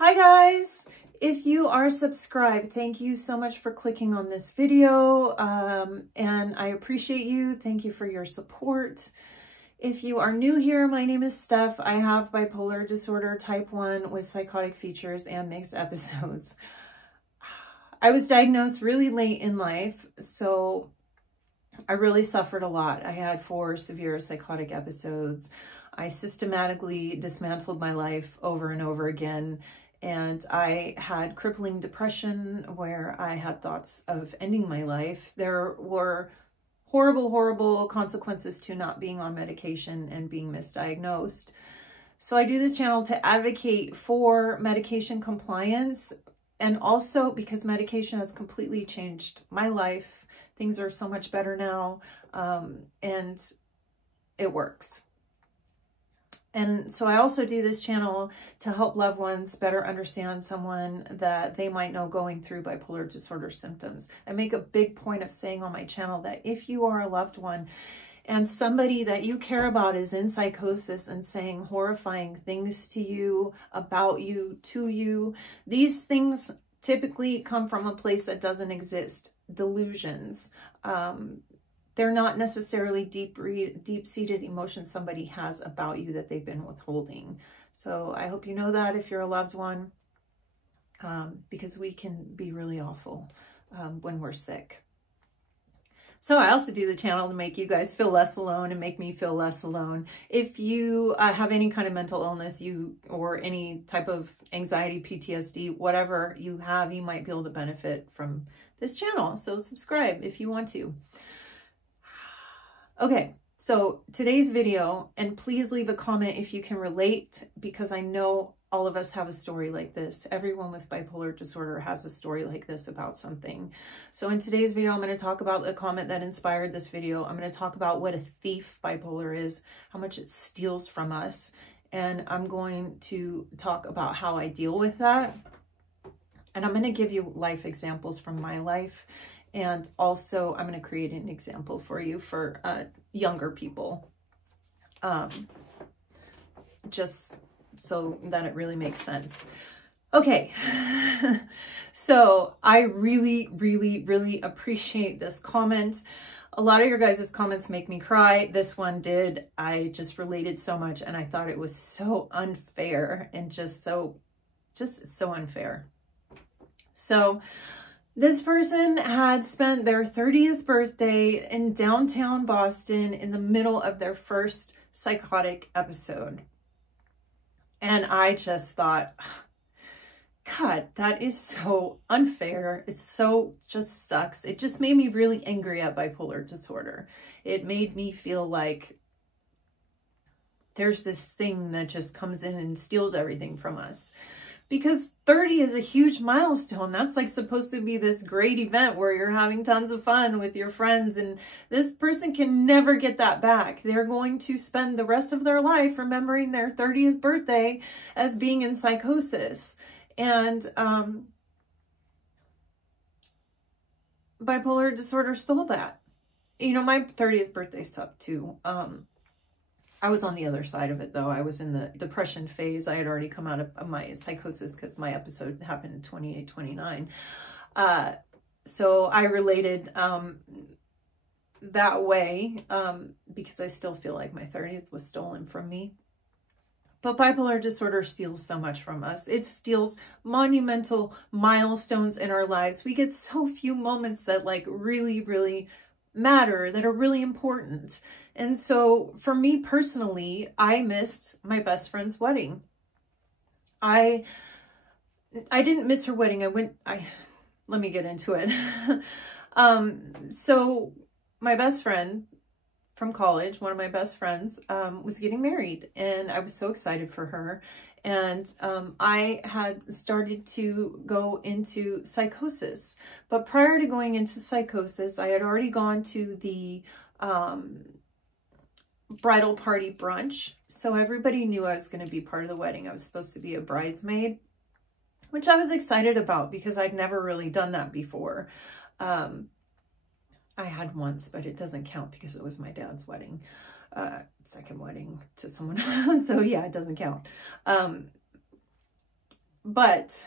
Hi guys! If you are subscribed, thank you so much for clicking on this video, and I appreciate you. Thank you for your support. If you are new here, my name is Steph. I have bipolar disorder type 1 with psychotic features and mixed episodes. I was diagnosed really late in life, so I really suffered a lot. I had 4 severe psychotic episodes. I systematically dismantled my life over and over again. And I had crippling depression where I had thoughts of ending my life. There were horrible, horrible consequences to not being on medication and being misdiagnosed. So I do this channel to advocate for medication compliance, and also because medication has completely changed my life. Things are so much better now, and it works. And so I also do this channel to help loved ones better understand someone that they might know going through bipolar disorder symptoms. I make a big point of saying on my channel that if you are a loved one and somebody that you care about is in psychosis and saying horrifying things to you, about you, to you, these things typically come from a place that doesn't exist. Delusions. They're not necessarily deep-seated emotions somebody has about you that they've been withholding. So I hope you know that if you're a loved one, because we can be really awful when we're sick. So I also do the channel to make you guys feel less alone and make me feel less alone. If you have any kind of mental illness, or any type of anxiety, PTSD, whatever you have, you might be able to benefit from this channel. So subscribe if you want to. Okay, so today's video, and please leave a comment if you can relate, because I know all of us have a story like this. Everyone with bipolar disorder has a story like this about something. So in today's video, I'm going to talk about the comment that inspired this video. I'm going to talk about what a thief bipolar is, how much it steals from us, and I'm going to talk about how I deal with that. And I'm going to give you life examples from my life. And also, I'm going to create an example for you for younger people, just so that it really makes sense. Okay, so I really, really, really appreciate this comment. A lot of your guys' comments make me cry. This one did. I just related so much, and I thought it was so unfair and just so unfair. So this person had spent their 30th birthday in downtown Boston in the middle of their first psychotic episode. And I just thought, God, that is so unfair. It's so, just sucks. It just made me really angry at bipolar disorder. It made me feel like there's this thing that just comes in and steals everything from us. Because 30 is a huge milestone. That's like supposed to be this great event where you're having tons of fun with your friends, and this person can never get that back. They're going to spend the rest of their life remembering their 30th birthday as being in psychosis. And bipolar disorder stole that. You know, my 30th birthday sucked too. I was on the other side of it, though. I was in the depression phase. I had already come out of my psychosis because my episode happened in 28, 29. So I related that way because I still feel like my 30th was stolen from me. But bipolar disorder steals so much from us. It steals monumental milestones in our lives. We get so few moments that like really, really matter, that are really important. And so for me personally, I missed my best friend's wedding. I didn't miss her wedding. Let me get into it. So my best friend from college, one of my best friends, was getting married, and I was so excited for her. And I had started to go into psychosis. But prior to going into psychosis, I had already gone to the bridal party brunch. So everybody knew I was going to be part of the wedding. I was supposed to be a bridesmaid, which I was excited about because I'd never really done that before. I had once, but it doesn't count because it was my dad's wedding. Second wedding to someone else. So yeah, it doesn't count. But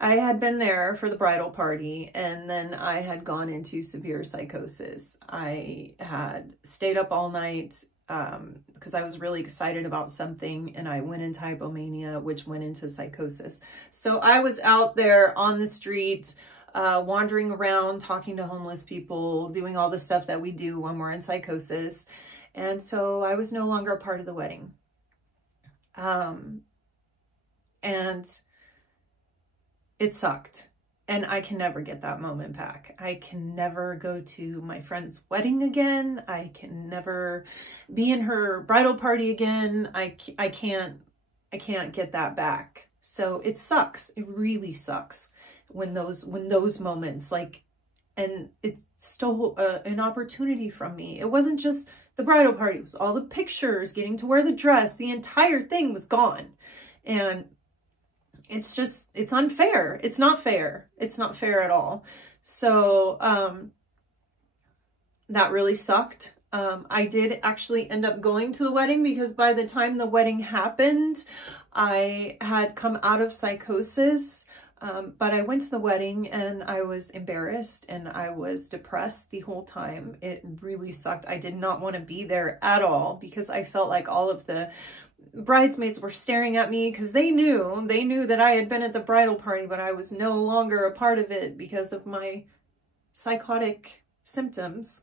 I had been there for the bridal party, and then I had gone into severe psychosis. I had stayed up all night because I was really excited about something, and I went into hypomania, which went into psychosis. So I was out there on the street, wandering around, talking to homeless people, doing all the stuff that we do when we're in psychosis. And so I was no longer a part of the wedding. And it sucked. And I can never get that moment back. I can never go to my friend's wedding again. I can never be in her bridal party again. I can't get that back. So it sucks. It really sucks when those moments, like, and it stole an opportunity from me. It wasn't just the bridal party. It was all the pictures, getting to wear the dress. The entire thing was gone. And it's just, it's unfair. It's not fair. It's not fair at all. So, that really sucked. I did actually end up going to the wedding because by the time the wedding happened, I had come out of psychosis. But I went to the wedding and I was embarrassed and I was depressed the whole time. It really sucked. I did not want to be there at all because I felt like all of the bridesmaids were staring at me because they knew that I had been at the bridal party, but I was no longer a part of it because of my psychotic symptoms.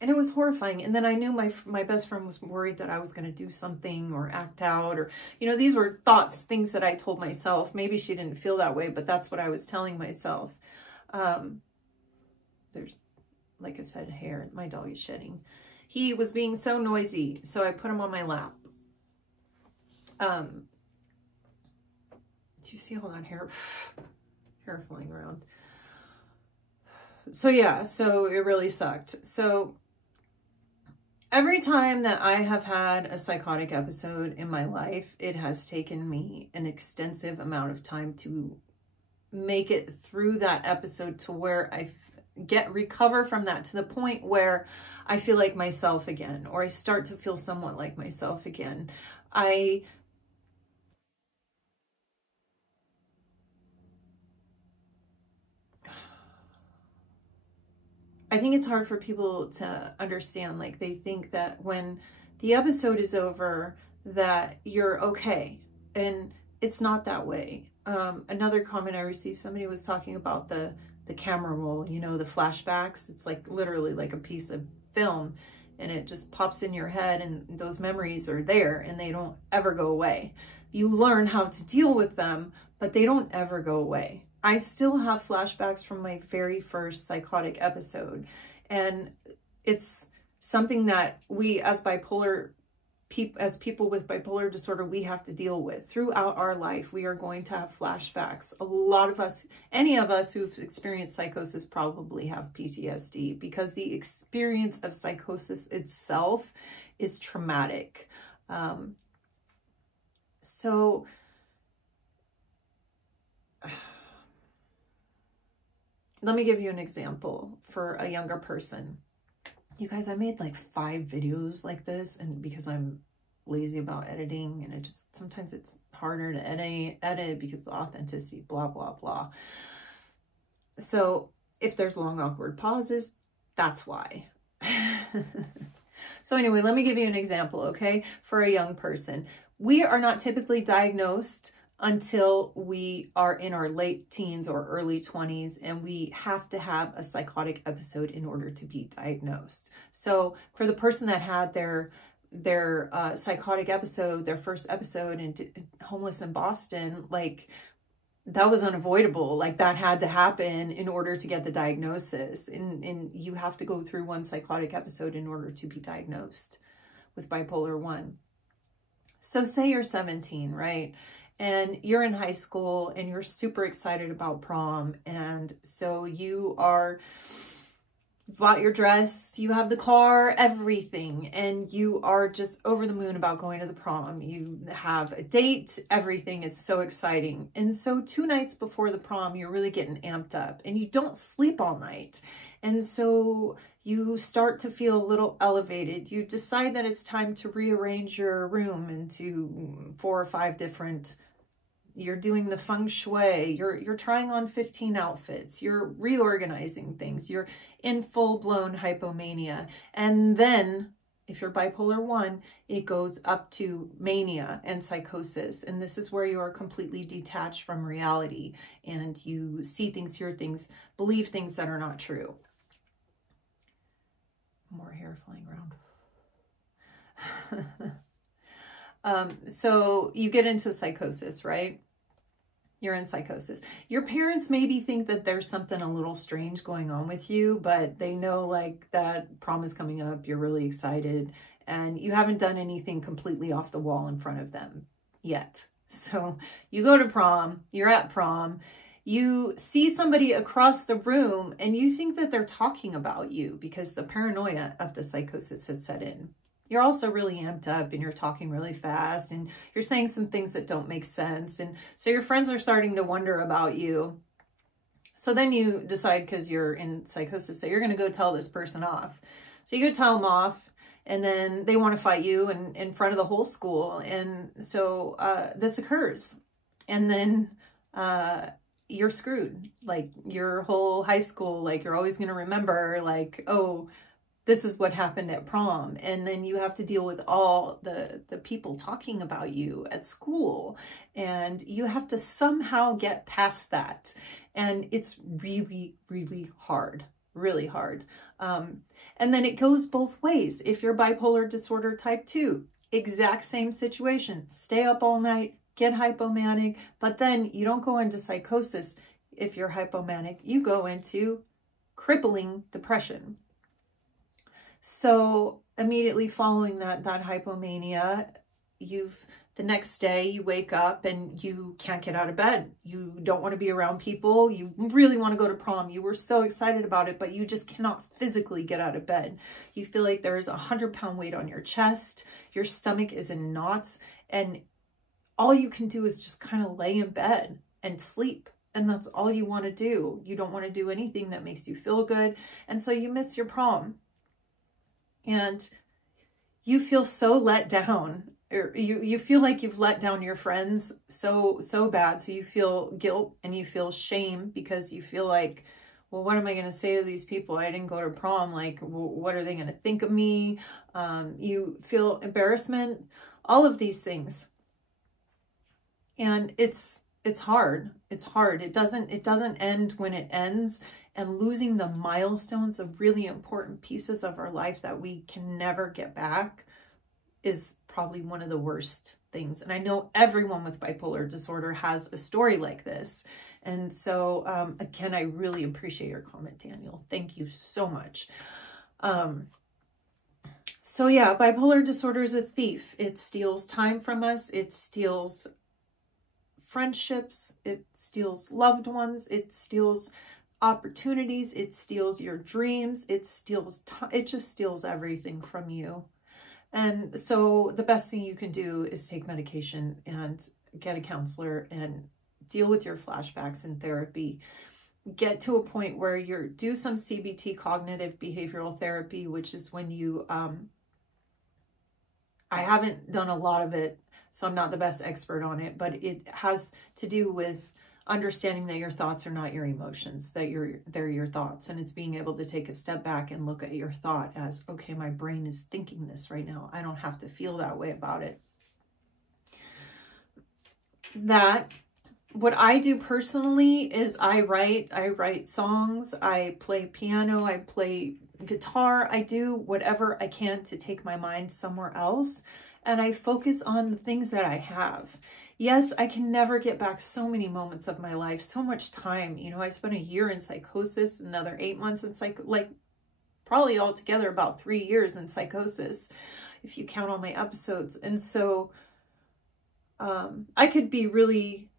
And it was horrifying. And then I knew my best friend was worried that I was going to do something or act out, or, you know, these were thoughts, things that I told myself. Maybe she didn't feel that way, but that's what I was telling myself. There's, like I said, hair. My dog is shedding. He was being so noisy, so I put him on my lap. Do you see all that hair flying around? So yeah, so it really sucked. So every time that I have had a psychotic episode in my life, it has taken me an extensive amount of time to make it through that episode to where I recover from that to the point where I feel like myself again, or I start to feel somewhat like myself again. I think it's hard for people to understand. Like, they think that when the episode is over that you're okay, and it's not that way. Another comment I received, somebody was talking about the camera roll, you know, the flashbacks. It's like literally like a piece of film, and it just pops in your head, and those memories are there and they don't ever go away. You learn how to deal with them, but they don't ever go away. I still have flashbacks from my very first psychotic episode, and it's something that we as people with bipolar disorder, we have to deal with throughout our life. We are going to have flashbacks. A lot of us, any of us who've experienced psychosis, probably have PTSD because the experience of psychosis itself is traumatic. So let me give you an example for a younger person. You guys, I made like 5 videos like this, and because I'm lazy about editing, and it just, sometimes it's harder to edit because of the authenticity, blah, blah, blah. So if there's long, awkward pauses, that's why. So anyway, let me give you an example, okay? For a young person, we are not typically diagnosed until we are in our late teens or early 20s, and we have to have a psychotic episode in order to be diagnosed. So for the person that had their psychotic episode, their first episode in homeless in Boston, like, that was unavoidable. Like, that had to happen in order to get the diagnosis. And you have to go through one psychotic episode in order to be diagnosed with bipolar 1. So say you're 17, right? And you're in high school and you're super excited about prom. And so you bought your dress, you have the car, everything, and you are just over the moon about going to the prom. You have a date, everything is so exciting. And so 2 nights before the prom, you're really getting amped up and you don't sleep all night. And so you start to feel a little elevated. You decide that it's time to rearrange your room into 4 or 5 different You're doing the feng shui. You're trying on 15 outfits. You're reorganizing things. You're in full-blown hypomania. And then, if you're bipolar 1, it goes up to mania and psychosis. And this is where you are completely detached from reality. And you see things, hear things, believe things that are not true. More hair flying around. So you get into psychosis, right? You're in psychosis. Your parents maybe think that there's something a little strange going on with you, but they know like that prom is coming up. You're really excited and you haven't done anything completely off the wall in front of them yet. So you go to prom, you're at prom, you see somebody across the room and you think that they're talking about you because the paranoia of the psychosis has set in. You're also really amped up and you're talking really fast and you're saying some things that don't make sense. And so your friends are starting to wonder about you. So then you decide, because you're in psychosis, that you're going to go tell this person off. So you go tell them off and then they want to fight you in front of the whole school. And so this occurs. And then you're screwed. Like your whole high school, like you're always going to remember like, oh, this is what happened at prom. And then you have to deal with all the people talking about you at school. And you have to somehow get past that. And it's really, really hard, really hard. And then it goes both ways. If you're bipolar disorder type 2, exact same situation. Stay up all night, get hypomanic, but then you don't go into psychosis. If you're hypomanic, you go into crippling depression. So immediately following that hypomania, the next day you wake up and you can't get out of bed. You don't want to be around people. You really want to go to prom. You were so excited about it, but you just cannot physically get out of bed. You feel like there is 100-pound weight on your chest. Your stomach is in knots and all you can do is just kind of lay in bed and sleep. And that's all you want to do. You don't want to do anything that makes you feel good. And so you miss your prom. And you feel so let down, or you feel like you've let down your friends so bad. So you feel guilt and you feel shame because you feel like, well, what am I going to say to these people? I didn't go to prom. Like, what are they going to think of me? You feel embarrassment, all of these things. And it's hard. It's hard. It doesn't end when it ends. And losing the milestones, the really important pieces of our life that we can never get back, is probably one of the worst things. And I know everyone with bipolar disorder has a story like this. And so, again, I really appreciate your comment, Daniel. Thank you so much. So yeah, bipolar disorder is a thief. It steals time from us. It steals friendships. It steals loved ones. It steals opportunities. It steals your dreams. It just steals everything from you. And so the best thing you can do is take medication and get a counselor and deal with your flashbacks in therapy. Get to a point where do some CBT, cognitive behavioral therapy, which is when you, I haven't done a lot of it, so I'm not the best expert on it, but it has to do with understanding that your thoughts are not your emotions, that they're your thoughts. And it's being able to take a step back and look at your thought as, okay, my brain is thinking this right now. I don't have to feel that way about it. What I do personally is I write songs, I play piano, I play guitar, I do whatever I can to take my mind somewhere else. And I focus on the things that I have. Yes, I can never get back so many moments of my life, so much time. You know, I spent a year in psychosis, another 8 months in probably altogether about 3 years in psychosis, if you count all my episodes. And so I could be really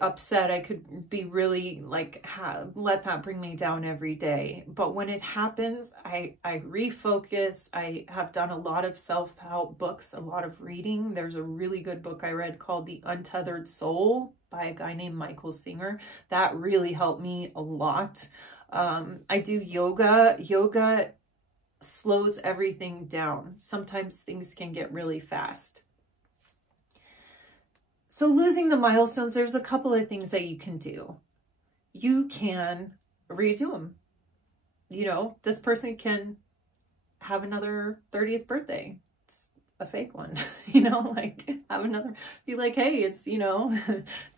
upset. I could be really like, let that bring me down every day. But when it happens, I refocus. I have done a lot of self-help books, a lot of reading. There's a really good book I read called The Untethered Soul by a guy named Michael Singer. That really helped me a lot. I do yoga. Yoga slows everything down. Sometimes things can get really fast. So losing the milestones, there's a couple of things that you can do. You can redo them. You know, this person can have another 30th birthday, just a fake one, you know, like have another, be like, hey, it's, you know,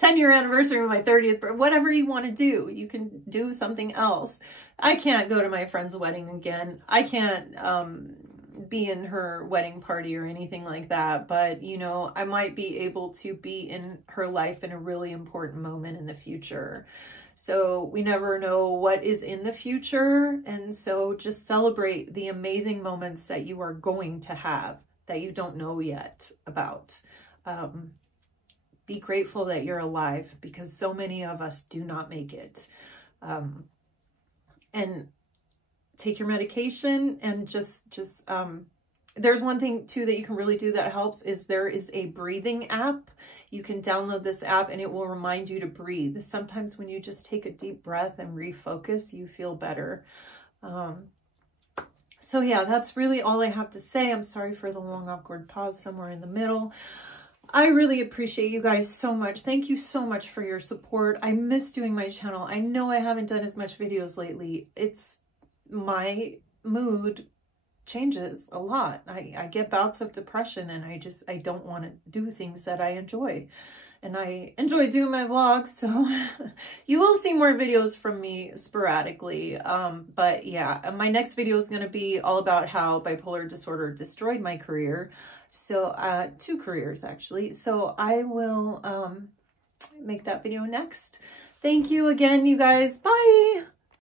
10-year anniversary of my 30th birthday, whatever you want to do, you can do something else. I can't go to my friend's wedding again. I can't be in her wedding party or anything like that, but you know, I might be able to be in her life in a really important moment in the future. So we never know what is in the future. And so just celebrate the amazing moments that you are going to have that you don't know yet about. Be grateful that you're alive, because so many of us do not make it. And take your medication, and there's one thing too that you can really do that helps is there is a breathing app. You can download this app and it will remind you to breathe. Sometimes when you just take a deep breath and refocus, you feel better. So yeah, that's really all I have to say. I'm sorry for the long awkward pause somewhere in the middle. I really appreciate you guys so much. Thank you so much for your support. I miss doing my channel. I know I haven't done as much videos lately. It's my mood changes a lot. I get bouts of depression, and I don't want to do things that I enjoy. And I enjoy doing my vlogs, so you will see more videos from me sporadically. But yeah, my next video is going to be all about how bipolar disorder destroyed my career. So 2 careers actually. So I will make that video next. Thank you again, you guys. Bye.